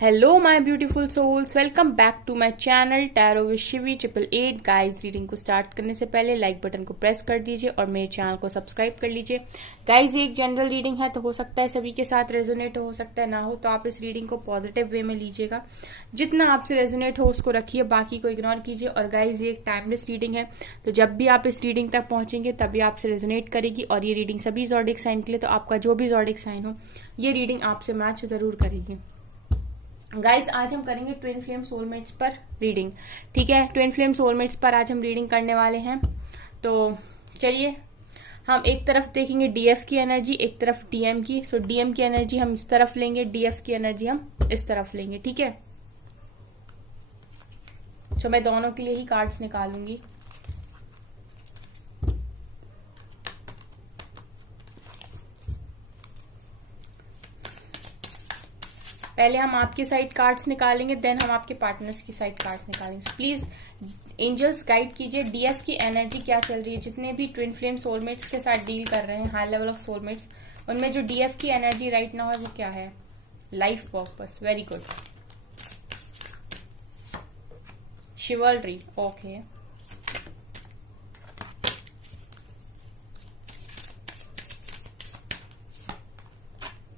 Hello my beautiful souls, welcome back to my channel tarot with Shivi 888। Guys, reading को start करने से पहले like button को press कर दीजिए और मेरे चैनल को सब्सक्राइब कर लीजिए। गाइस, ये एक जनरल रीडिंग है तो हो सकता है सभी के साथ रेजोनेट हो सकता है ना हो, तो आप इस रीडिंग को पॉजिटिव वे में लीजिएगा। जितना आपसे रेजोनेट हो उसको रखिए, बाकी को इग्नोर कीजिए। और गाइस, ये एक टाइमलेस रीडिंग है, तो जब भी आप इस रीडिंग तक पहुंचेंगे तभी आपसे रेजोनेट करेगी। और ये रीडिंग सभी ज़ोडिक साइन के लिए, तो आपका जो भी ज़ोडिक साइन हो ये रीडिंग आपसे मैच जरूर करेगी। गाइज, आज हम करेंगे ट्विन फ्लेम सोलमेट्स पर रीडिंग। ठीक है, ट्विन फ्लेम सोलमेट्स पर आज हम रीडिंग करने वाले हैं। तो चलिए, हम एक तरफ देखेंगे डीएफ की एनर्जी, एक तरफ डीएम की। सो डीएम की एनर्जी हम इस तरफ लेंगे, डीएफ की एनर्जी हम इस तरफ लेंगे। ठीक है, सो मैं दोनों के लिए ही कार्ड्स निकालूंगी। पहले हम आपके साइड कार्ड्स निकालेंगे, देन हम आपके पार्टनर्स की साइड कार्ड्स निकालेंगे। प्लीज एंजल्स गाइड कीजिए, डीएफ की एनर्जी क्या चल रही है। जितने भी ट्विन फ्लेम सोलमेट्स के साथ डील कर रहे हैं, हाई लेवल ऑफ सोलमेट्स, उनमें जो डीएफ की एनर्जी राइट नाउ है वो क्या है। Life purpose, very good. Chivalry, okay.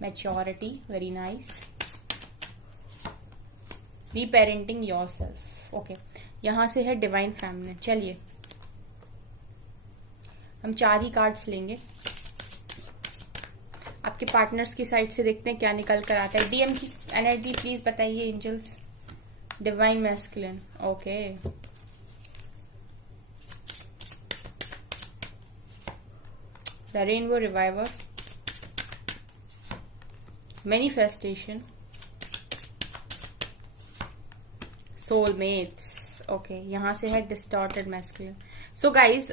Maturity, very nice. Reparenting yourself, okay. यहां से है डिवाइन फेमिनिन। चलिए, हम 4 ही कार्ड्स लेंगे। आपके पार्टनर्स की साइड से देखते हैं क्या निकल कर आता है। डीएम की एनर्जी प्लीज बताइए angels. Divine masculine, okay. The rainbow reviver, manifestation, soulmates, okay. यहां से है डिस्टॉर्टेड मैस्कुलिन। सो गाइज,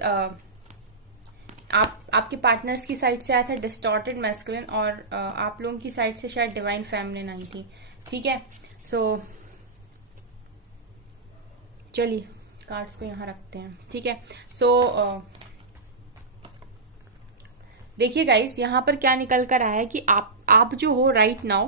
आपके पार्टनर्स की साइड से आया था डिस्टॉर्टेड मैस्कुलिन, और आप लोगों की साइड से शायद डिवाइन फेमिनिन आई थी। ठीक है, सो चलिए कार्ड्स को यहां रखते हैं। ठीक है, सो देखिए गाइस, यहां पर क्या निकल कर आया है कि आप जो हो राइट नाउ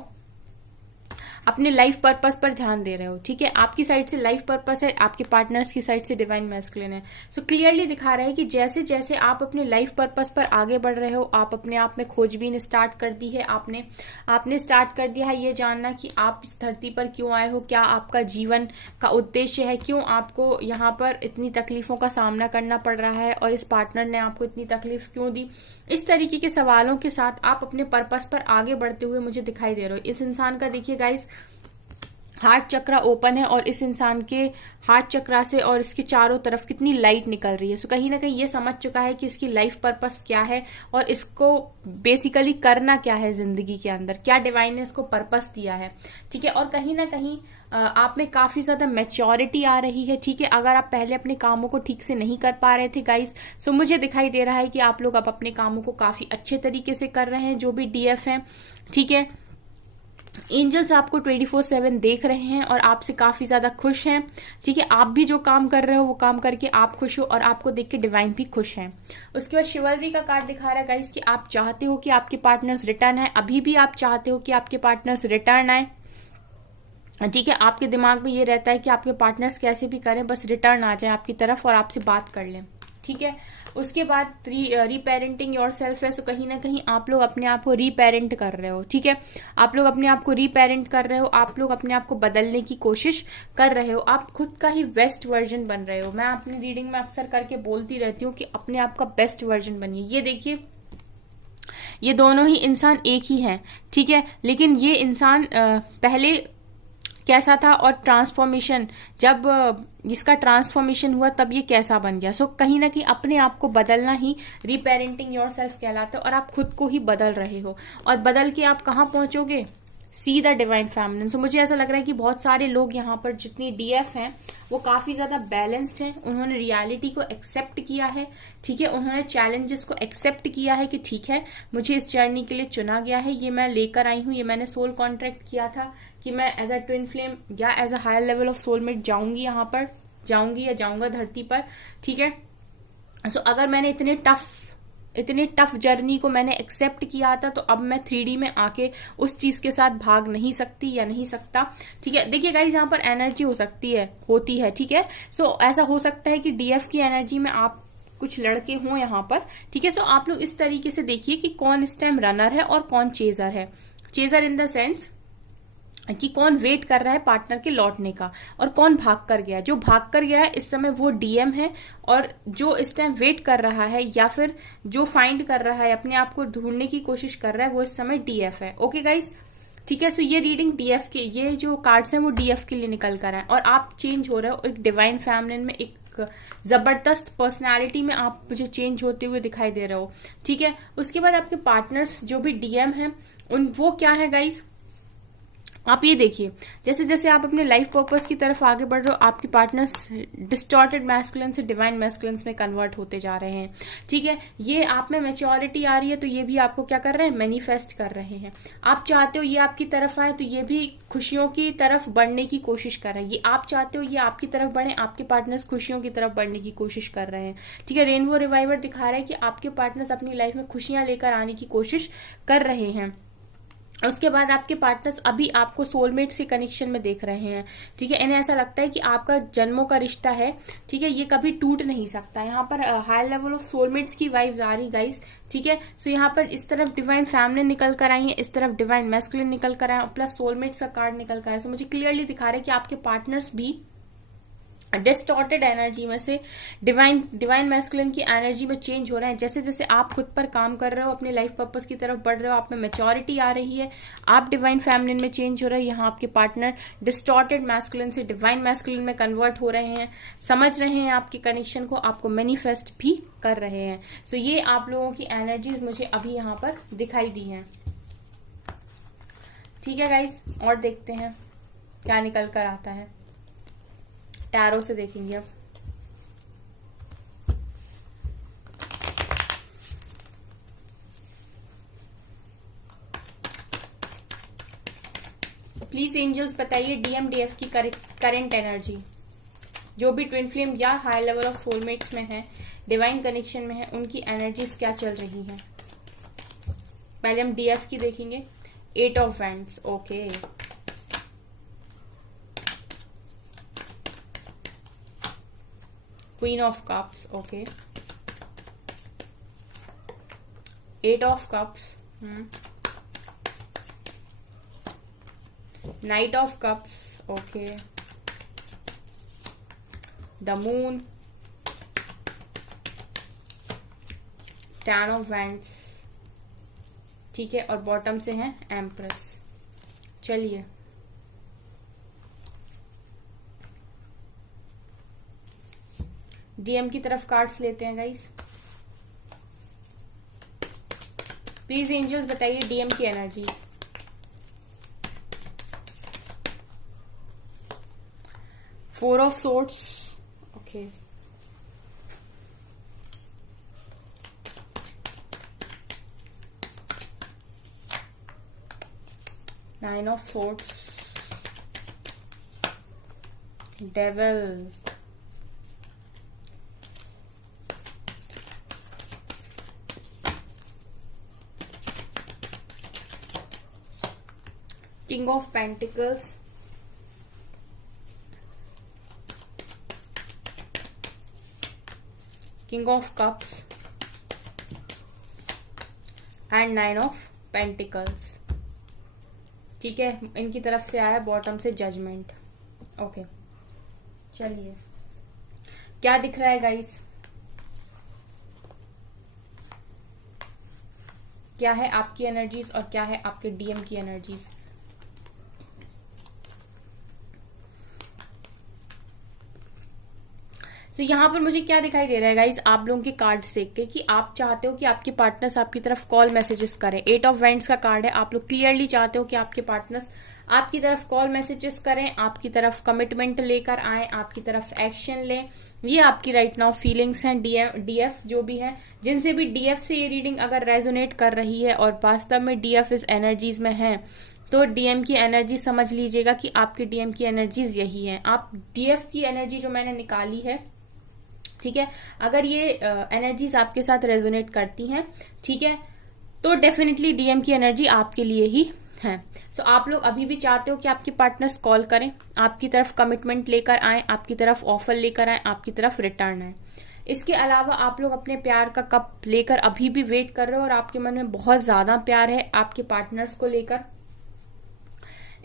अपने लाइफ पर्पस पर ध्यान दे रहे हो। ठीक है, आपकी साइड से लाइफ पर्पस है, आपके पार्टनर्स की साइड से डिवाइन मैस्कुलिन है। सो क्लियरली दिखा रहा है कि जैसे जैसे आप अपने लाइफ पर्पस पर आगे बढ़ रहे हो, आप अपने आप में खोजबीन स्टार्ट कर दी है। आपने स्टार्ट कर दिया है ये जानना कि आप इस धरती पर क्यों आए हो, क्या आपका जीवन का उद्देश्य है, क्यों आपको यहाँ पर इतनी तकलीफों का सामना करना पड़ रहा है, और इस पार्टनर ने आपको इतनी तकलीफ क्यों दी। इस तरीके के सवालों के साथ आप अपने पर्पस पर आगे बढ़ते हुए मुझे दिखाई दे रहे हो। इस इंसान का देखिए गाइस, हार्ट चक्रा ओपन है, और इस इंसान के हार्ट चक्रा से और इसके चारों तरफ कितनी लाइट निकल रही है। सो कहीं ना कहीं ये समझ चुका है कि इसकी लाइफ पर्पस क्या है, और इसको बेसिकली करना क्या है जिंदगी के अंदर, क्या डिवाइन ने इसको पर्पस दिया है। ठीक है, और कहीं ना कहीं आप में काफी ज्यादा मैच्योरिटी आ रही है। ठीक है, अगर आप पहले अपने कामों को ठीक से नहीं कर पा रहे थे गाइस, सो मुझे दिखाई दे रहा है कि आप लोग अब अपने कामों को काफी अच्छे तरीके से कर रहे हैं, जो भी डीएफ हैं। ठीक है, एंजल्स आपको 24/7 देख रहे हैं और आपसे काफी ज्यादा खुश हैं। ठीक है, आप भी जो काम कर रहे हो वो काम करके आप खुश हो, और आपको देख के डिवाइन भी खुश हैं। उसके बाद शिवलरी का कार्ड दिखा रहा है गाइस कि आप चाहते हो कि आपके पार्टनर्स रिटर्न आए। अभी भी आप चाहते हो कि आपके पार्टनर्स रिटर्न आए। ठीक है, आपके दिमाग में ये रहता है कि आपके पार्टनर्स कैसे भी करें, बस रिटर्न आ जाए आपकी तरफ और आपसे बात कर लें। ठीक है, उसके बाद रीपेरेंटिंग योरसेल्फ है। सो कहीं ना कहीं आप लोग अपने आप को रीपेरेंट कर रहे हो। ठीक है, आप लोग अपने आप को रीपेरेंट कर रहे हो, आप लोग अपने आप को बदलने की कोशिश कर रहे हो, आप खुद का ही बेस्ट वर्जन बन रहे हो। मैं अपनी रीडिंग में अक्सर करके बोलती रहती हूँ कि अपने आप का बेस्ट वर्जन बनिए। ये देखिए, ये दोनों ही इंसान एक ही हैं। ठीक है, लेकिन ये इंसान पहले कैसा था, और ट्रांसफॉर्मेशन जब इसका ट्रांसफॉर्मेशन हुआ तब ये कैसा बन गया। सो कहीं ना कहीं अपने आप को बदलना ही रीपेरेंटिंग योरसेल्फ कहलाता है, और आप खुद को ही बदल रहे हो। और बदल के आप कहाँ पहुंचोगे, सी द डिवाइन फेमिनिन। सो मुझे ऐसा लग रहा है कि बहुत सारे लोग यहाँ पर जितनी डीएफ हैं वो काफी ज्यादा बैलेंस्ड हैं। उन्होंने रियलिटी को एक्सेप्ट किया है। ठीक है, उन्होंने चैलेंजेस को एक्सेप्ट किया है कि ठीक है, मुझे इस जर्नी के लिए चुना गया है, ये मैं लेकर आई हूँ, ये मैंने सोल कॉन्ट्रैक्ट किया था कि मैं एज अ ट्विन फ्लेम या as a higher level of soulmate जाऊंगी, यहाँ पर जाऊंगी या जाऊंगा धरती पर। ठीक है, सो अगर मैंने इतने टफ इतनी टफ जर्नी को मैंने एक्सेप्ट किया था, तो अब मैं 3D में आके उस चीज के साथ भाग नहीं सकती या नहीं सकता। ठीक है, देखिए गाइज यहाँ पर एनर्जी हो सकती है, होती है, ठीक है। सो ऐसा हो सकता है कि डीएफ की एनर्जी में आप कुछ लड़के हों यहाँ पर, ठीक है। सो आप लोग इस तरीके से देखिए कि कौन इस टाइम रनर है और कौन चेजर है। चेजर इन द सेंस कि कौन वेट कर रहा है पार्टनर के लौटने का और कौन भाग कर गया। जो भाग कर गया है इस समय वो डीएम है, और जो इस टाइम वेट कर रहा है या फिर जो फाइंड कर रहा है, अपने आप को ढूंढने की कोशिश कर रहा है, वो इस समय डीएफ है। ओके गाइस, ठीक है। सो ये रीडिंग डीएफ के, ये जो कार्ड्स हैं वो डीएफ के लिए निकल कर आए, और आप चेंज हो रहे हो एक डिवाइन फैमिलिन में, एक जबरदस्त पर्सनालिटी में आप मुझे चेंज होते हुए दिखाई दे रहे हो, ठीक है। उसके बाद आपके पार्टनर्स जो भी डीएम हैं वो क्या है गाइस, आप ये देखिए, जैसे जैसे आप अपने लाइफ पर्पस की तरफ आगे बढ़ रहे हो, आपके पार्टनर्स डिस्टॉर्टेड मैस्कुलिन से डिवाइन मैस्कुलिन में कन्वर्ट होते जा रहे हैं, ठीक है। ये आप में मैच्योरिटी आ रही है, तो ये भी आपको क्या कर रहे हैं, मैनिफेस्ट कर रहे हैं। आप चाहते हो ये आपकी तरफ आए, तो ये भी खुशियों की तरफ बढ़ने की कोशिश कर रहे हैं। ये आप चाहते हो ये आपकी तरफ बढ़े, आपके पार्टनर्स खुशियों की तरफ बढ़ने की कोशिश कर रहे हैं, ठीक है। रेनबो रिवाइवर दिखा रहा है कि आपके पार्टनर्स अपनी लाइफ में खुशियां लेकर आने की कोशिश कर रहे हैं। उसके बाद आपके पार्टनर्स अभी आपको सोलमेट से कनेक्शन में देख रहे हैं, ठीक है। इन्हें ऐसा लगता है कि आपका जन्मों का रिश्ता है, ठीक है, ये कभी टूट नहीं सकता। यहाँ पर हाई लेवल ऑफ सोलमेट्स की वाइब्स आ रही गाइस, ठीक है। सो यहाँ पर इस तरफ डिवाइन फैमिली निकल कर आई है, इस तरफ डिवाइन मैस्कुलिन निकल कर आए, प्लस सोलमेट्स का कार्ड निकल कर आया। सो मुझे क्लियरली दिखा रहा है कि आपके पार्टनर्स भी डिस्टॉर्टेड एनर्जी में से डिवाइन मैस्कुलिन की एनर्जी में चेंज हो रहे हैं। जैसे जैसे आप खुद पर काम कर रहे हो, अपने लाइफ पर्पस की तरफ बढ़ रहे हो, आप में मैच्योरिटी आ रही है, आप डिवाइन फैमिलिन में चेंज हो रहे हैं। यहाँ आपके पार्टनर डिस्टॉर्टेड मैस्कुलिन से डिवाइन मैस्कुलिन में कन्वर्ट हो रहे हैं, समझ रहे हैं आपके कनेक्शन को, आपको मैनिफेस्ट भी कर रहे हैं। सो ये आप लोगों की एनर्जीज मुझे अभी यहाँ पर दिखाई दी हैं, ठीक है गाइस। और देखते हैं क्या निकल कर आता है, टैरो से देखेंगे अब। प्लीज एंजल्स बताइए डीएम डीएफ की करंट एनर्जी, जो भी ट्विन फ्लेम या हाई लेवल ऑफ सोलमेट्स में है, डिवाइन कनेक्शन में है, उनकी एनर्जीज क्या चल रही हैं। पहले हम डीएफ की देखेंगे। 8 of wands, okay. Queen of Cups, okay. 8 of Cups, Knight of Cups, okay. The Moon, 10 of Wands, ठीक है। और बॉटम से है एम्प्रेस। चलिए डीएम की तरफ कार्ड्स लेते हैं गाइस। प्लीज एंजल्स बताइए डीएम की energy. Four of swords, okay. Nine of swords, devil, King of Pentacles, King of Cups and 9 of Pentacles, ठीक है। इनकी तरफ से आया बॉटम से जजमेंट, ओके। चलिए क्या दिख रहा है गाइस, क्या है आपकी एनर्जीज और क्या है आपके डीएम की एनर्जीज। तो यहाँ पर मुझे क्या दिखाई दे रहा है गाइज, आप लोगों के कार्ड्स देख के, कि आप चाहते हो कि आपके पार्टनर्स आपकी तरफ कॉल मैसेजेस करें। 8 ऑफ वैंड्स का कार्ड है, आप लोग क्लियरली चाहते हो कि आपके पार्टनर्स आपकी तरफ कॉल मैसेजेस करें, आपकी तरफ कमिटमेंट लेकर आए, आपकी तरफ एक्शन लें। ये आपकी राइट नाउ फीलिंग्स हैं। डीएफ जो भी है, जिनसे भी डीएफ से ये रीडिंग अगर रेजोनेट कर रही है और वास्तव में डीएफ इस एनर्जीज में है, तो डीएम की एनर्जी समझ लीजिएगा कि आपके डीएम की एनर्जीज यही है। आप डीएफ की एनर्जी जो मैंने निकाली है, ठीक है, अगर ये एनर्जीज आपके साथ रेजोनेट करती हैं, ठीक है, तो डेफिनेटली डीएम की एनर्जी आपके लिए ही है। सो आप लोग अभी भी चाहते हो कि आपके पार्टनर्स कॉल करें, आपकी तरफ कमिटमेंट लेकर आए, आपकी तरफ ऑफर लेकर आए, आपकी तरफ रिटर्न आए। इसके अलावा आप लोग अपने प्यार का कप लेकर अभी भी वेट कर रहे हो और आपके मन में बहुत ज्यादा प्यार है आपके पार्टनर्स को लेकर।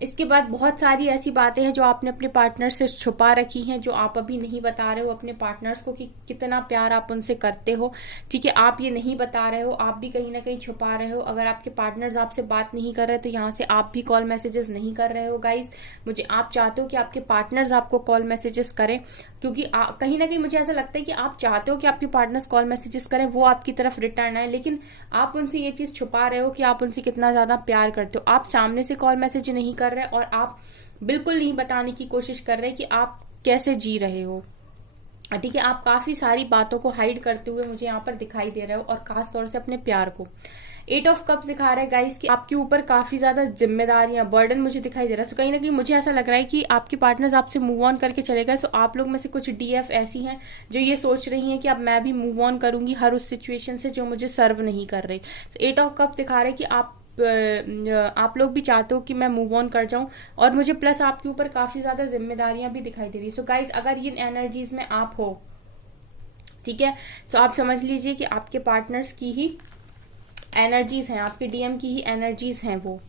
इसके बाद बहुत सारी ऐसी बातें हैं जो आपने अपने पार्टनर से छुपा रखी हैं, जो आप अभी नहीं बता रहे हो अपने पार्टनर्स को कि कितना प्यार आप उनसे करते हो। ठीक है, आप ये नहीं बता रहे हो, आप भी कहीं ना कहीं छुपा रहे हो। अगर आपके पार्टनर्स आपसे बात नहीं कर रहे तो यहाँ से आप भी कॉल मैसेजेस नहीं कर रहे हो गाइज। आप चाहते हो कि आपके पार्टनर्स आपको कॉल मैसेजेस करें, क्योंकि कहीं ना कहीं मुझे ऐसा लगता है कि आप चाहते हो कि आपके पार्टनर्स कॉल मैसेजेस करें, वो आपकी तरफ रिटर्न आए, लेकिन आप उनसे ये चीज छुपा रहे हो कि आप उनसे कितना ज्यादा प्यार करते हो। आप सामने से कॉल मैसेज नहीं कर रहे और आप बिल्कुल नहीं बताने की कोशिश कर रहे कि आप कैसे जी रहे हो। ठीक है, आप काफी सारी बातों को हाइड करते हुए मुझे यहाँ पर दिखाई दे रहे हो, और खास तौर से अपने प्यार को। 8 ऑफ कप्स दिखा रहा है गाइस कि आपके ऊपर काफी ज्यादा जिम्मेदारियां, बर्डन मुझे दिखाई दे रहा है। तो कहीं ना कहीं मुझे ऐसा लग रहा है कि आपके पार्टनर्स आपसे मूव ऑन करके चले गए। सो आप लोग में से कुछ डीएफ ऐसी हैं जो ये सोच रही हैं कि अब मैं भी मूव ऑन करूंगी हर उस सिचुएशन से जो मुझे सर्व नहीं कर रही। 8 ऑफ कप्स दिखा रहा है कि आप लोग भी चाहते हो कि मैं मूव ऑन कर जाऊं, और मुझे प्लस आपके ऊपर काफी ज्यादा जिम्मेदारियां भी दिखाई दे रही है। सो गाइस, अगर इन एनर्जीज में आप हो, ठीक है, सो आप समझ लीजिए कि आपके पार्टनर्स की ही एनर्जीज हैं, आपके डीएम की ही एनर्जीज हैं वो।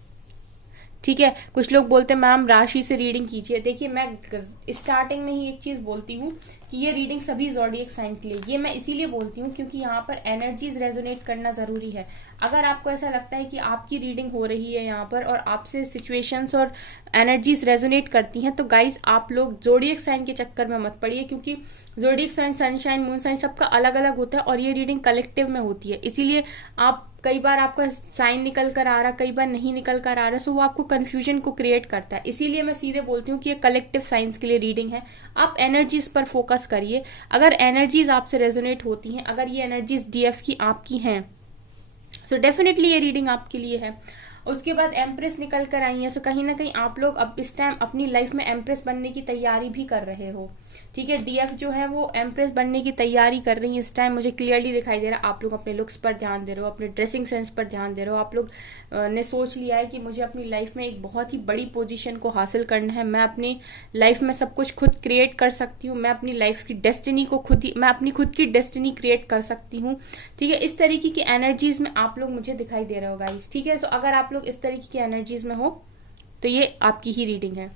ठीक है, कुछ लोग बोलते हैं मैम राशि से रीडिंग कीजिए। देखिए, मैं स्टार्टिंग में ही एक चीज बोलती हूँ कि ये रीडिंग सभी ज़ोडिएक साइन के लिए, ये मैं इसीलिए बोलती हूँ क्योंकि यहाँ पर एनर्जीज रेजोनेट करना जरूरी है। अगर आपको ऐसा लगता है कि आपकी रीडिंग हो रही है यहाँ पर और आपसे सिचुएशंस और एनर्जीज रेजोनेट करती हैं, तो गाइस आप लोग ज़ोडिएक साइन के चक्कर में मत पड़िए, क्योंकि zodiac sign, sunshine, moon sign सबका अलग अलग होता है और ये रीडिंग कलेक्टिव में होती है। इसीलिए आप कई बार आपका साइन निकल कर आ रहा, कई बार नहीं निकल कर आ रहा, सो वो आपको कंफ्यूजन को क्रिएट करता है। इसीलिए मैं सीधे बोलती हूँ कि ये कलेक्टिव साइंस के लिए रीडिंग है। आप एनर्जीज पर फोकस करिए। अगर एनर्जीज आपसे रेजोनेट होती हैं, अगर ये एनर्जीज डीएफ की आपकी हैं, सो डेफिनेटली ये रीडिंग आपके लिए है। उसके बाद एम्प्रेस निकल कर आई है। सो कहीं ना कहीं आप लोग अब इस टाइम अपनी लाइफ में एम्प्रेस बनने की तैयारी भी कर रहे हो। ठीक है, डीएफ जो है वो एम्प्रेस बनने की तैयारी कर रही है इस टाइम, मुझे क्लियरली दिखाई दे रहा है। आप लोग अपने लुक्स पर ध्यान दे रहे हो, अपने ड्रेसिंग सेंस पर ध्यान दे रहे हो। आप लोग ने सोच लिया है कि मुझे अपनी लाइफ में एक बहुत ही बड़ी पोजीशन को हासिल करना है, मैं अपनी लाइफ में सब कुछ खुद क्रिएट कर सकती हूँ, मैं अपनी लाइफ की डेस्टिनी को मैं अपनी खुद की डेस्टिनी क्रिएट कर सकती हूँ। ठीक है, इस तरीके की एनर्जीज में आप लोग मुझे दिखाई दे रहे हो गाइस। ठीक है, सो अगर आप लोग इस तरीके की एनर्जीज में हो तो ये आपकी ही रीडिंग है।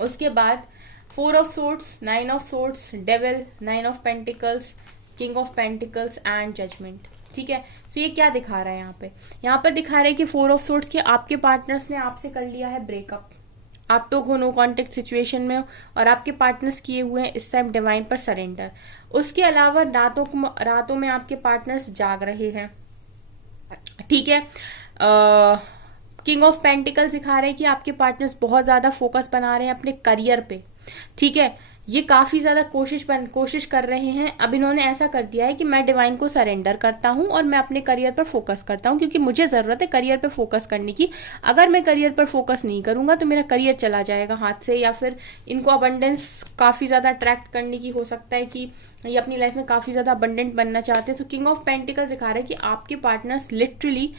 उसके बाद 4 of swords, 9 of swords, devil, 9 of pentacles, king of pentacles and judgement. ठीक है, सो ये क्या दिखा रहा है यहाँ पर दिखा रहा है कि 4 ऑफ सोर्ड्स के आपके पार्टनर्स ने आपसे कर लिया है ब्रेकअप। आप लोग हो नो कॉन्टेक्ट सिचुएशन में हो और आपके पार्टनर्स किए हुए हैं इस टाइम डिवाइन पर सरेंडर। उसके अलावा रातों में आपके पार्टनर्स जाग रहे हैं। ठीक है, किंग ऑफ पेंटिकल्स दिखा रहे हैं कि आपके पार्टनर्स बहुत ज्यादा फोकस बना रहे हैं अपने करियर पे। ठीक है, ये काफी ज्यादा कोशिश कर रहे हैं। अब इन्होंने ऐसा कर दिया है कि मैं डिवाइन को सरेंडर करता हूं और मैं अपने करियर पर फोकस करता हूं, क्योंकि मुझे जरूरत है करियर पर फोकस करने की। अगर मैं करियर पर फोकस नहीं करूंगा तो मेरा करियर चला जाएगा हाथ से, या फिर इनको अबंडेंस काफी ज्यादा अट्रैक्ट करने की हो सकता है कि ये अपनी लाइफ में काफी ज्यादा अबंडेंट बनना चाहते हैं। तो किंग ऑफ पेंटिकल्स दिखा रहा है कि आपके पार्टनर्स लिटरली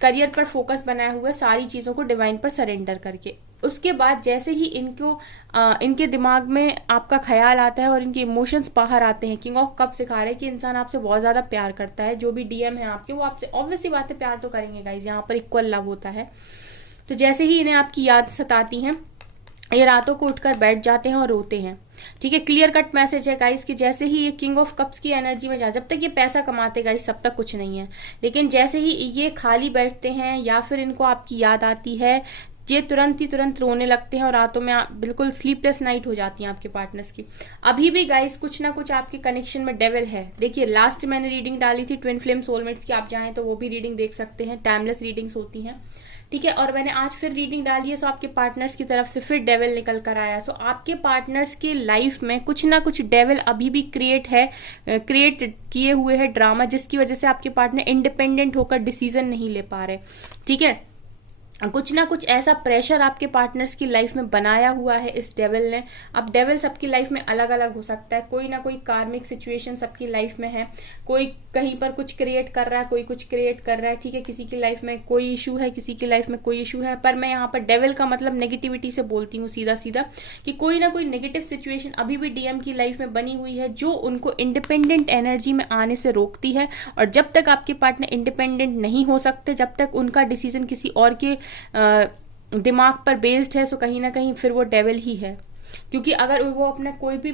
करियर पर फोकस बनाए हुए सारी चीजों को डिवाइन पर सरेंडर करके। उसके बाद जैसे ही इनके दिमाग में आपका ख्याल आता है और इनके इमोशंस बाहर आते हैं, किंग ऑफ कप सिखा रहे हैं कि इंसान आपसे बहुत ज्यादा प्यार करता है। जो भी डीएम है आपके, वो आपसे ऑब्वियसली बात है प्यार तो करेंगे गाइज, यहाँ पर इक्वल लव होता है। तो जैसे ही इन्हें आपकी याद सताती है, ये रातों को उठकर बैठ जाते हैं और रोते हैं। ठीक है, क्लियर कट मैसेज है गाइस कि जैसे ही ये किंग ऑफ कप्स की एनर्जी में जब तक ये पैसा कमाते गाइस तब तक कुछ नहीं है, लेकिन जैसे ही ये खाली बैठते हैं या फिर इनको आपकी याद आती है, ये तुरंत रोने लगते हैं और रातों में बिल्कुल स्लीपलेस नाइट हो जाती है आपके पार्टनर्स की। अभी भी गाइस कुछ ना कुछ आपके कनेक्शन में डेविल है। देखिए, लास्ट मैंने रीडिंग डाली थी ट्विन फ्लेम सोलमेट्स की, आप चाहें तो वो भी रीडिंग देख सकते हैं, टाइमलेस रीडिंग्स होती हैं। ठीक है, और मैंने आज फिर रीडिंग डाली है, सो आपके पार्टनर्स की तरफ से फिर डेविल निकल कर आया। सो आपके पार्टनर्स के लाइफ में कुछ ना कुछ डेविल अभी भी क्रिएट किए हुए है ड्रामा, जिसकी वजह से आपके पार्टनर इंडिपेंडेंट होकर डिसीजन नहीं ले पा रहे। ठीक है, कुछ ना कुछ ऐसा प्रेशर आपके पार्टनर्स की लाइफ में बनाया हुआ है इस डेविल ने। अब डेविल सबकी लाइफ में अलग अलग हो सकता है, कोई ना कोई कार्मिक सिचुएशन सबकी लाइफ में है, कोई कहीं पर कुछ क्रिएट कर रहा है, कोई कुछ क्रिएट कर रहा है, ठीक है। किसी की लाइफ में कोई इशू है, किसी की लाइफ में कोई इशू है, पर मैं यहाँ पर डेविल का मतलब नेगेटिविटी से बोलती हूँ सीधा सीधा, कि कोई ना कोई नेगेटिव सिचुएशन अभी भी डीएम की लाइफ में बनी हुई है जो उनको इंडिपेंडेंट एनर्जी में आने से रोकती है। और जब तक आपके पार्टनर इंडिपेंडेंट नहीं हो सकते, जब तक उनका डिसीजन किसी और के दिमाग पर बेस्ड है, सो कहीं ना कहीं फिर वो डेविल ही है। क्योंकि अगर वो अपना कोई भी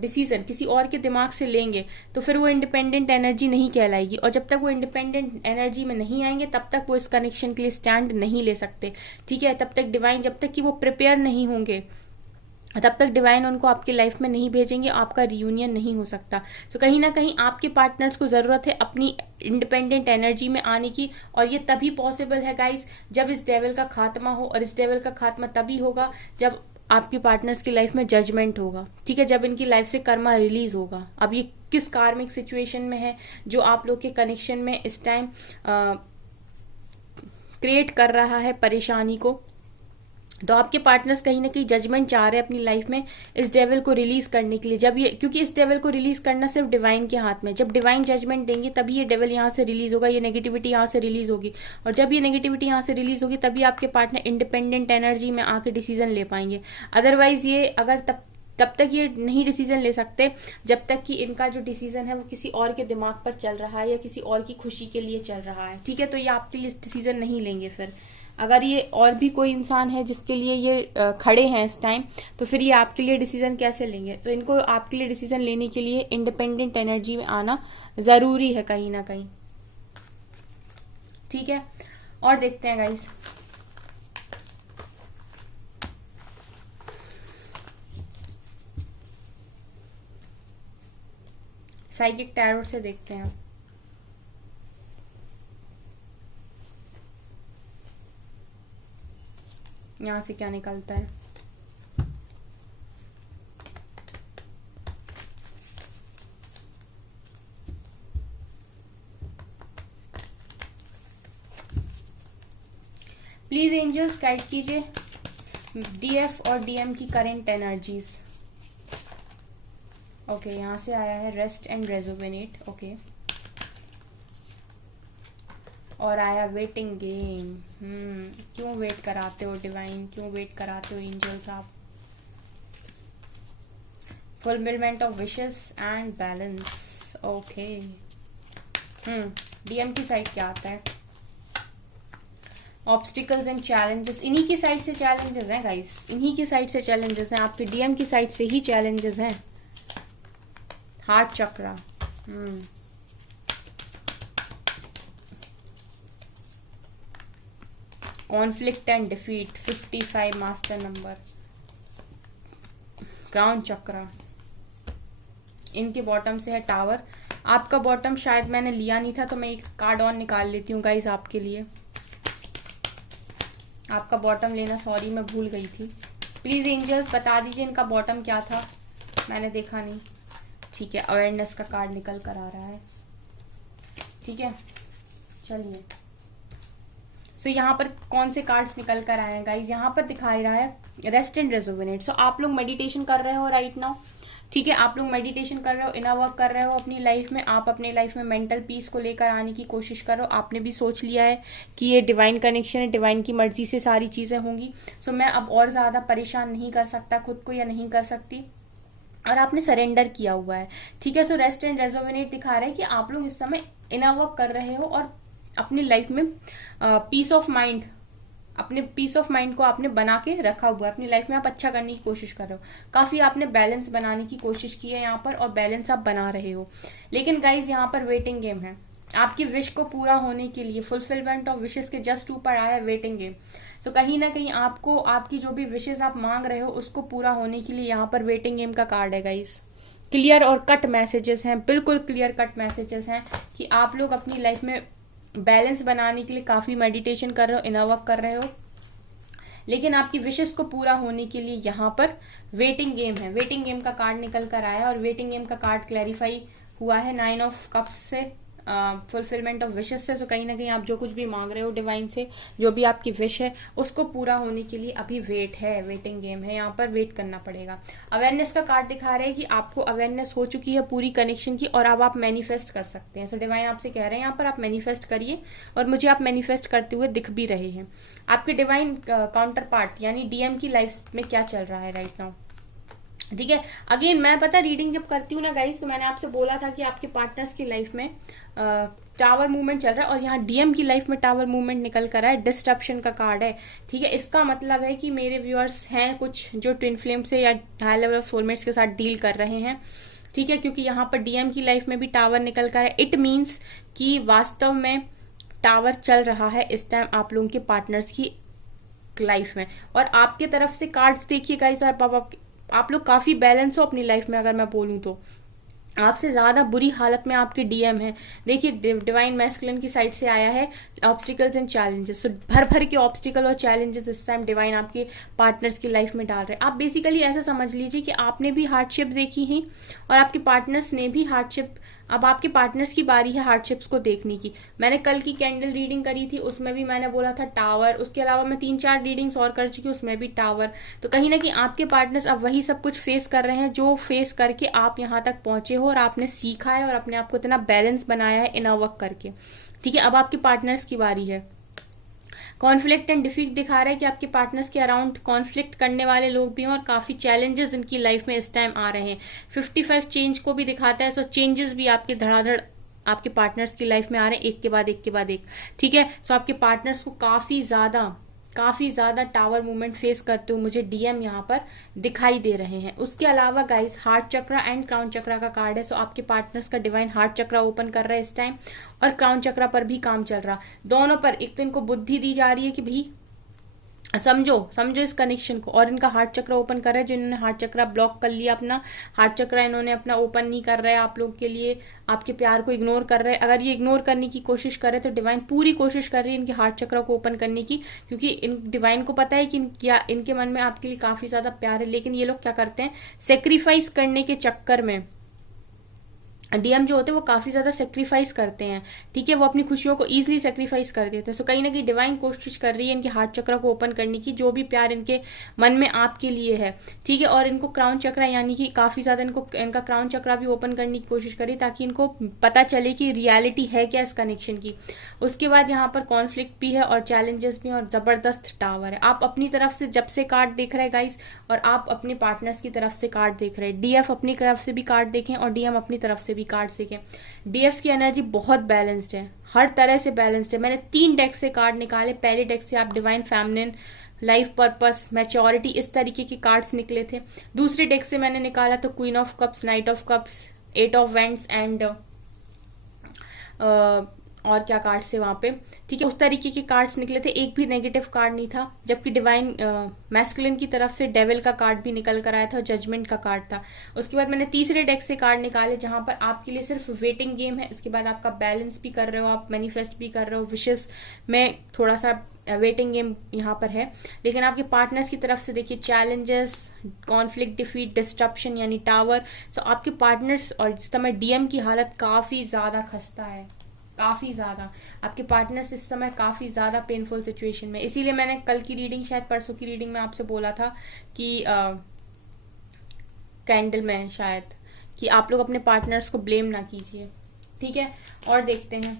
डिसीजन किसी और के दिमाग से लेंगे तो फिर वो इंडिपेंडेंट एनर्जी नहीं कहलाएगी, और जब तक वो इंडिपेंडेंट एनर्जी में नहीं आएंगे तब तक वो इस कनेक्शन के लिए स्टैंड नहीं ले सकते, ठीक है। तब तक डिवाइन, जब तक कि वो प्रिपेयर नहीं होंगे, तब तक डिवाइन उनको आपकी लाइफ में नहीं भेजेंगे, आपका रियूनियन नहीं हो सकता। तो कहीं ना कहीं आपके पार्टनर्स को ज़रूरत है अपनी इंडिपेंडेंट एनर्जी में आने की, और ये तभी पॉसिबल है गाइस जब इस डेविल का खात्मा हो। और इस डेविल का खात्मा तभी होगा जब आपके पार्टनर्स की लाइफ में जजमेंट होगा, ठीक है, जब इनकी लाइफ से कर्मा रिलीज होगा। अब ये किस कार्मिक सिचुएशन में है जो आप लोग के कनेक्शन में इस टाइम क्रिएट कर रहा है परेशानी को, तो आपके पार्टनर्स कहीं ना कहीं जजमेंट चाह रहे हैं अपनी लाइफ में इस डेविल को रिलीज करने के लिए। जब ये, क्योंकि इस डेविल को रिलीज करना सिर्फ डिवाइन के हाथ में, जब डिवाइन जजमेंट देंगे तभी ये डेविल यहाँ से रिलीज होगा, ये नेगेटिविटी यहाँ से रिलीज होगी। और जब ये नेगेटिविटी यहाँ से रिलीज होगी तभी आपके पार्टनर इंडिपेंडेंट एनर्जी में आके डिसीजन ले पाएंगे। अदरवाइज ये अगर तब तक ये नहीं डिसीजन ले सकते जब तक कि इनका जो डिसीजन है वो किसी और के दिमाग पर चल रहा है या किसी और की खुशी के लिए चल रहा है, ठीक है। तो ये आपके लिए डिसीजन नहीं लेंगे। फिर अगर ये और भी कोई इंसान है जिसके लिए ये खड़े हैं इस टाइम, तो फिर ये आपके लिए डिसीजन कैसे लेंगे। तो इनको आपके लिए डिसीजन लेने के लिए इंडिपेंडेंट एनर्जी में आना ज़रूरी है कहीं ना कहीं, ठीक है। और देखते हैं गाइस, साइकिक टैरोट से देखते हैं यहाँ से क्या निकलता है। प्लीज एंजल्स गाइड कीजिए डीएफ और डीएम की करंट एनर्जीज। ओके, यहाँ से आया है रेस्ट एंड रेजुवेनेट, ओके। और आया वेटिंग गेम। क्यों वेट कराते हो डिवाइन, क्यों वेट कराते हो एंजल्स आप। Fulfilment of wishes and balance, okay. DM की साइड क्या आता है। ऑब्स्टिकल्स एंड चैलेंजेस, इन्हीं की साइड से चैलेंजेस हैं गाइस, इन्हीं की साइड से चैलेंजेस हैं, आपके डीएम की साइड से ही चैलेंजेस हैं। Heart chakra, conflict and defeat, 55 master number, crown chakra, इनके बॉटम से है टावर। आपका बॉटम शायद मैंने लिया नहीं था तो मैं एक कार्ड ऑन निकाल लेती हूँ गाइस आपके लिए। आपका बॉटम लेना सॉरी मैं भूल गई थी। प्लीज एंजल्स बता दीजिए इनका बॉटम क्या था, मैंने देखा नहीं, ठीक है। अवेयरनेस का कार्ड निकल कर आ रहा है, ठीक है। चलिए, सो यहाँ पर कौन से कार्ड्स निकल कर आए हैं गाइज, यहाँ पर दिखाई रहा है रेस्ट एंड रेजुवेनेट। सो आप लोग मेडिटेशन कर रहे हो राइट नाउ, ठीक है। आप लोग मेडिटेशन कर रहे हो, इनर वर्क कर रहे हो अपनी लाइफ में, आप अपनी लाइफ में मेंटल पीस को लेकर आने की कोशिश करो। आपने भी सोच लिया है कि ये डिवाइन कनेक्शन है, डिवाइन की मर्जी से सारी चीज़ें होंगी। सो मैं अब और ज़्यादा परेशान नहीं कर सकता खुद को या नहीं कर सकती, और आपने सरेंडर किया हुआ है, ठीक है। सो रेस्ट एंड रेजुवेनेट दिखा रहा है कि आप लोग इस समय इनर वर्क कर रहे हो और अपनी लाइफ में पीस ऑफ माइंड, अपने पीस ऑफ माइंड को आपने बना के रखा हुआ है, अपनी लाइफ में आप अच्छा करने की कोशिश कर रहे हो। काफी आपने बैलेंस बनाने की कोशिश की है यहाँ पर, और बैलेंस आप बना रहे हो। लेकिन गाइज यहाँ पर वेटिंग गेम है, आपकी विश को पूरा होने के लिए फुलफिलमेंट ऑफ विशेस के जस्ट ऊपर आया है वेटिंग गेम। तो कहीं ना कहीं आपको आपकी जो भी विशेस आप मांग रहे हो उसको पूरा होने के लिए यहाँ पर वेटिंग गेम का कार्ड है गाइज। क्लियर और कट मैसेजेस हैं, बिल्कुल क्लियर कट मैसेजेस हैं कि आप लोग अपनी लाइफ में बैलेंस बनाने के लिए काफी मेडिटेशन कर रहे हो, इनर वर्क कर रहे हो, लेकिन आपकी विशेस को पूरा होने के लिए यहाँ पर वेटिंग गेम है। वेटिंग गेम का कार्ड निकल कर आया है, और वेटिंग गेम का कार्ड क्लैरिफाई हुआ है 9 ऑफ कप्स से फुलफिलमेंट ऑफ विशेस से। सो कहीं ना कहीं आप जो कुछ भी मांग रहे हो डिवाइन से, जो भी आपकी विश है उसको पूरा होने के लिए अभी वेट है, वेटिंग गेम है, यहाँ पर वेट करना पड़ेगा। अवेयरनेस का कार्ड दिखा रहे हैं कि आपको अवेयरनेस हो चुकी है पूरी कनेक्शन की और अब आप मैनिफेस्ट कर सकते हैं। सो डिवाइन आपसे कह रहे हैं यहाँ पर आप मैनिफेस्ट करिए और मुझे आप मैनिफेस्ट करते हुए दिख भी रहे हैं। आपके डिवाइन काउंटर पार्ट यानी डीएम की लाइफ में क्या चल रहा है राइट नाउ, ठीक है। अगेन मैं पता रीडिंग जब करती हूँ ना गाइस, तो मैंने आपसे बोला था कि आपके पार्टनर्स की लाइफ में टावर मूवमेंट चल रहा है और यहाँ डीएम की लाइफ में टावर मूवमेंट निकल कर है, डिस्ट्रप्शन का कार्ड है, ठीक है। इसका मतलब है कि मेरे व्यूअर्स हैं कुछ जो ट्विन फ्लेम से या हाई लेवल ऑफ सोलमेट्स के साथ डील कर रहे हैं, ठीक है, क्योंकि यहाँ पर डीएम की लाइफ में भी टावर निकल कर है। इट मीन्स कि वास्तव में टावर चल रहा है इस टाइम आप लोगों के पार्टनर्स की लाइफ में। और आपके तरफ से कार्ड्स देखिए गाइस, आप लोग काफी बैलेंस हो अपनी लाइफ में। अगर मैं बोलूं तो आपसे ज्यादा बुरी हालत में आपके डीएम है। देखिए डिवाइन मैस्कुलिन की साइड से आया है ऑब्स्टिकल्स एंड चैलेंजेस। सो भर भर के ऑब्स्टिकल और चैलेंजेस इस टाइम डिवाइन आपके पार्टनर्स की लाइफ में डाल रहे हैं। आप बेसिकली ऐसा समझ लीजिए कि आपने भी हार्डशिप देखी हैं और आपके पार्टनर्स ने भी हार्डशिप। अब आपके पार्टनर्स की बारी है हार्डशिप्स को देखने की। मैंने कल की कैंडल रीडिंग करी थी, उसमें भी मैंने बोला था टावर। उसके अलावा मैं 3-4 रीडिंग्स और कर चुकी हूँ, उसमें भी टावर। तो कहीं ना कहीं आपके पार्टनर्स अब वही सब कुछ फेस कर रहे हैं जो फेस करके आप यहाँ तक पहुंचे हो और आपने सीखा है और अपने आप को इतना बैलेंस बनाया है इनर वर्क करके, ठीक है। अब आपके पार्टनर्स की बारी है। कॉन्फ्लिक्ट एंड डिफीट दिखा रहा है कि आपके पार्टनर्स के अराउंड कॉन्फ्लिक्ट करने वाले लोग भी हैं और काफी चैलेंजेस इनकी लाइफ में इस टाइम आ रहे हैं। 55 चेंज को भी दिखाता है। सो चेंजेस भी आपके धड़ाधड़ आपके पार्टनर्स की लाइफ में आ रहे हैं, एक के बाद एक, ठीक है। सो आपके पार्टनर्स को काफी ज्यादा टावर मूवमेंट फेस करते हुए मुझे डीएम यहाँ पर दिखाई दे रहे हैं। उसके अलावा guys heart chakra and crown chakra का कार्ड है। सो आपके पार्टनर्स का डिवाइन हार्ट चक्रा ओपन कर रहा है इस टाइम और क्राउन चक्रा पर भी काम चल रहा। दोनों पर एक तो इनको बुद्धि दी जा रही है कि भाई समझो इस कनेक्शन को, और इनका हार्ट चक्र ओपन कर रहा है। जो इन्होंने हार्ट चक्र ब्लॉक कर लिया अपना हार्ट चक्र इन्होंने अपना ओपन नहीं कर रहा है आप लोग के लिए, आपके प्यार को इग्नोर कर रहे हैं। अगर ये इग्नोर करने की कोशिश कर रहे हैं तो डिवाइन पूरी कोशिश कर रही है इनके हार्ट चक्र को ओपन करने की, क्योंकि इन डिवाइन को पता है कि इनके मन में आपके लिए काफी ज्यादा प्यार है। लेकिन ये लोग क्या करते हैं, सेक्रीफाइस करने के चक्कर में डीएम जो होते हैं वो काफी ज्यादा सेक्रीफाइस करते हैं, ठीक है। वो अपनी खुशियों को इजीली सेक्रीफाइस कर देते हैं। सो कहीं ना कहीं डिवाइन कोशिश कर रही है इनके हार्ट चक्र को ओपन करने की, जो भी प्यार इनके मन में आपके लिए है, ठीक है। और इनको क्राउन चक्र यानी कि काफी ज्यादा इनका क्राउन चक्र भी ओपन करने की कोशिश करी ताकि इनको पता चले कि रियलिटी है क्या इस कनेक्शन की। उसके बाद यहाँ पर कॉन्फ्लिक्ट भी है और चैलेंजेस भी है और जबरदस्त टावर है। आप अपनी तरफ से जब से कार्ड देख रहे हैं गाइस और आप अपने पार्टनर्स की तरफ से कार्ड देख रहे हैं, डीएफ अपनी तरफ से भी कार्ड देखें और डीएम अपनी तरफ से भी कार्ड सीखें। डीएफ की एनर्जी बहुत बैलेंस्ड है, हर तरह से बैलेंस्ड है। मैंने 3 डेक से कार्ड निकाले। पहले डेक से आप divine feminine, life purpose, maturity, इस तरीके के कार्ड्स निकले थे। दूसरे डेक से मैंने निकाला तो queen of cups, night of cups, 8 of vents and और क्या कार्ड्स थे वहां पे, ठीक है। उस तरीके के कार्ड्स निकले थे, एक भी नेगेटिव कार्ड नहीं था। जबकि डिवाइन मैस्कुलिन की तरफ से डेविल का कार्ड भी निकल कर आया था, जजमेंट का कार्ड था। उसके बाद मैंने तीसरे डेक से कार्ड निकाले जहां पर आपके लिए सिर्फ वेटिंग गेम है। इसके बाद आपका बैलेंस भी कर रहे हो, आप मैनिफेस्ट भी कर रहे हो, विशेस में थोड़ा सा वेटिंग गेम यहाँ पर है। लेकिन आपके पार्टनर्स की तरफ से देखिए चैलेंजेस, कॉन्फ्लिक्ट, डिफीट, डिस्ट्रप्शन यानी टावर। तो आपके पार्टनर्स और इस समय डीएम की हालत काफी ज्यादा खस्ता है, काफी ज्यादा। आपके पार्टनर्स इस समय काफी ज्यादा पेनफुल सिचुएशन में। इसीलिए मैंने कल की रीडिंग, शायद परसों की रीडिंग में आपसे बोला था कि कैंडल में शायद, कि आप लोग अपने पार्टनर्स को ब्लेम ना कीजिए, ठीक है। और देखते हैं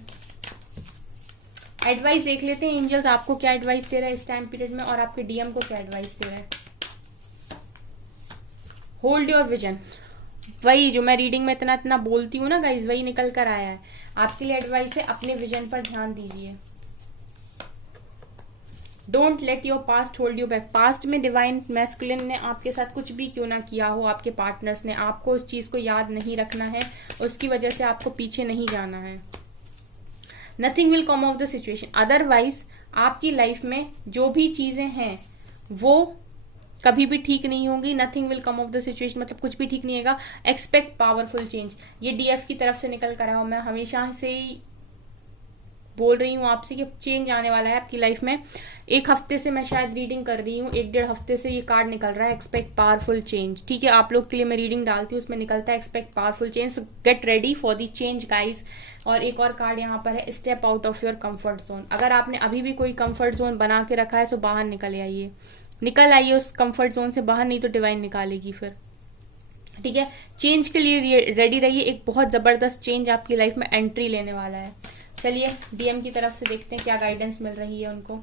एडवाइस, देख लेते हैं एंजल्स आपको क्या एडवाइस दे रहा है इस टाइम पीरियड में और आपके डीएम को क्या एडवाइस दे रहा है। होल्ड योर विजन, वही जो मैं रीडिंग में इतना बोलती हूँ ना गाइज, वही निकल कर आया है। आपके लिए एडवाइस है अपने विजन पर ध्यान दीजिए। Don't let your past hold you back. Past में डिवाइन मैस्कुलिन ने आपके साथ कुछ भी क्यों ना किया हो, आपके पार्टनर्स ने, आपको उस चीज को याद नहीं रखना है, उसकी वजह से आपको पीछे नहीं जाना है। Nothing will come of the situation, otherwise आपकी लाइफ में जो भी चीजें हैं वो कभी भी ठीक नहीं होगी। Nothing will come of the situation मतलब कुछ भी ठीक नहीं होगा। एक्सपेक्ट पावरफुल चेंज, ये डीएफ की तरफ से निकल कर आया। मैं हमेशा से बोल रही हूँ आपसे कि चेंज आने वाला है आपकी लाइफ में। एक हफ्ते से मैं शायद रीडिंग कर रही हूँ, 1-1.5 हफ्ते से ये कार्ड निकल रहा है, एक्सपेक्ट पावरफुल चेंज। ठीक है, आप लोग के लिए मैं रीडिंग डालती हूँ, उसमें निकलता है expect powerful change, so get ready for the change guys. और एक और कार्ड यहाँ पर है, step out of your comfort zone. अगर आपने अभी भी कोई कंफर्ट जोन बना के रखा है तो बाहर निकल आइए, निकल आइए उस कंफर्ट जोन से बाहर, नहीं तो डिवाइन निकालेगी फिर। ठीक है, चेंज के लिए रेडी रहिए, एक बहुत जबरदस्त चेंज आपकी लाइफ में एंट्री लेने वाला है। चलिए डीएम की तरफ से देखते हैं क्या गाइडेंस मिल रही है उनको।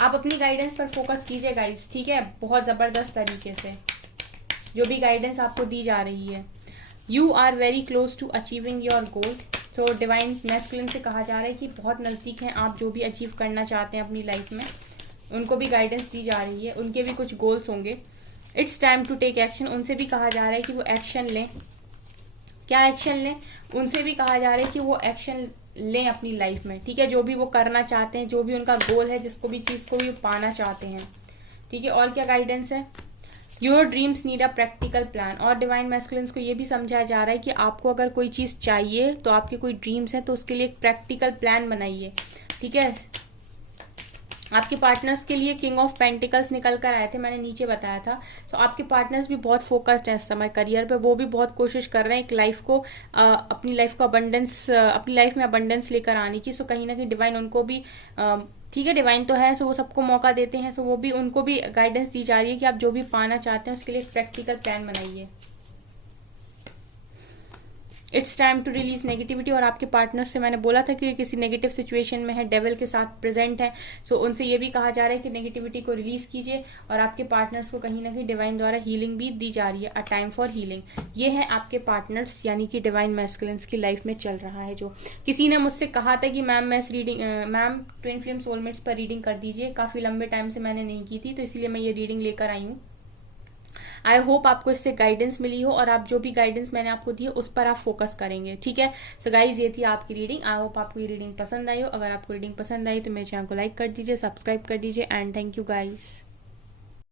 आप अपनी गाइडेंस पर फोकस कीजिए गाइस, ठीक है, बहुत जबरदस्त तरीके से जो भी गाइडेंस आपको दी जा रही है। You are very close to achieving your goal. तो डिवाइन मैस्कुलिन से कहा जा रहा है कि बहुत नज़दीक हैं आप जो भी अचीव करना चाहते हैं अपनी लाइफ में, उनको भी गाइडेंस दी जा रही है, उनके भी कुछ गोल्स होंगे। It's time to take action, उनसे भी कहा जा रहा है कि वो एक्शन लें। क्या एक्शन लें? उनसे भी कहा जा रहा है कि वो एक्शन लें अपनी लाइफ में। ठीक है, जो भी वो करना चाहते हैं, जो भी उनका गोल है, जिसको भी चीज़ को भी पाना चाहते हैं। ठीक है, और क्या गाइडेंस है? Your dreams need a practical plan. और डिवाइन मैस्कुलिन्स को ये भी समझाया जा रहा है कि आपको अगर कोई चीज़ चाहिए, तो आपके कोई ड्रीम्स हैं, तो उसके लिए एक प्रैक्टिकल प्लान बनाइए। ठीक है, आपके पार्टनर्स के लिए किंग ऑफ पेंटिकल्स निकल कर आए थे, मैंने नीचे बताया था। सो आपके पार्टनर्स भी बहुत फोकस्ड हैं इस समय करियर पे, वो भी बहुत कोशिश कर रहे हैं एक लाइफ को अपनी लाइफ को अबंडेंस, अपनी लाइफ में अबंडेंस लेकर आने की। सो कहीं ना कहीं डिवाइन उनको भी ठीक है, डिवाइन तो है, सो वो सबको मौका देते हैं, सो वो भी, उनको भी गाइडेंस दी जा रही है कि आप जो भी पाना चाहते हैं उसके लिए एक प्रैक्टिकल प्लान बनाइए। It's time to release negativity. और आपके पार्टनर से मैंने बोला था कि किसी नेगेटिव सिचुएशन में है, डेविल के साथ प्रेजेंट है, सो उनसे ये भी कहा जा रहा है कि नेगेटिविटी को रिलीज कीजिए। और आपके पार्टनर्स को कहीं ना कहीं डिवाइन द्वारा हीलिंग भी दी जा रही है, अ टाइम फॉर हीलिंग। ये है आपके पार्टनर्स, यानी कि डिवाइन मैस्कुलिन्स की लाइफ में चल रहा है। जो किसी ने मुझसे कहा था कि मैम मैं इस reading, ma'am twin flame soulmates पर रीडिंग कर दीजिए, काफ़ी लंबे टाइम से मैंने नहीं की थी, तो इसलिए मैं ये रीडिंग लेकर आई हूँ। आई होप आपको इससे गाइडेंस मिली हो, और आप जो भी गाइडेंस मैंने आपको दी है उस पर आप फोकस करेंगे। ठीक है, सो गाइज ये थी आपकी रीडिंग। आई होप आपको ये रीडिंग पसंद आई हो। अगर आपको रीडिंग पसंद आई तो मेरे चैनल को लाइक कर दीजिए, सब्सक्राइब कर दीजिए, एंड थैंक यू गाइज।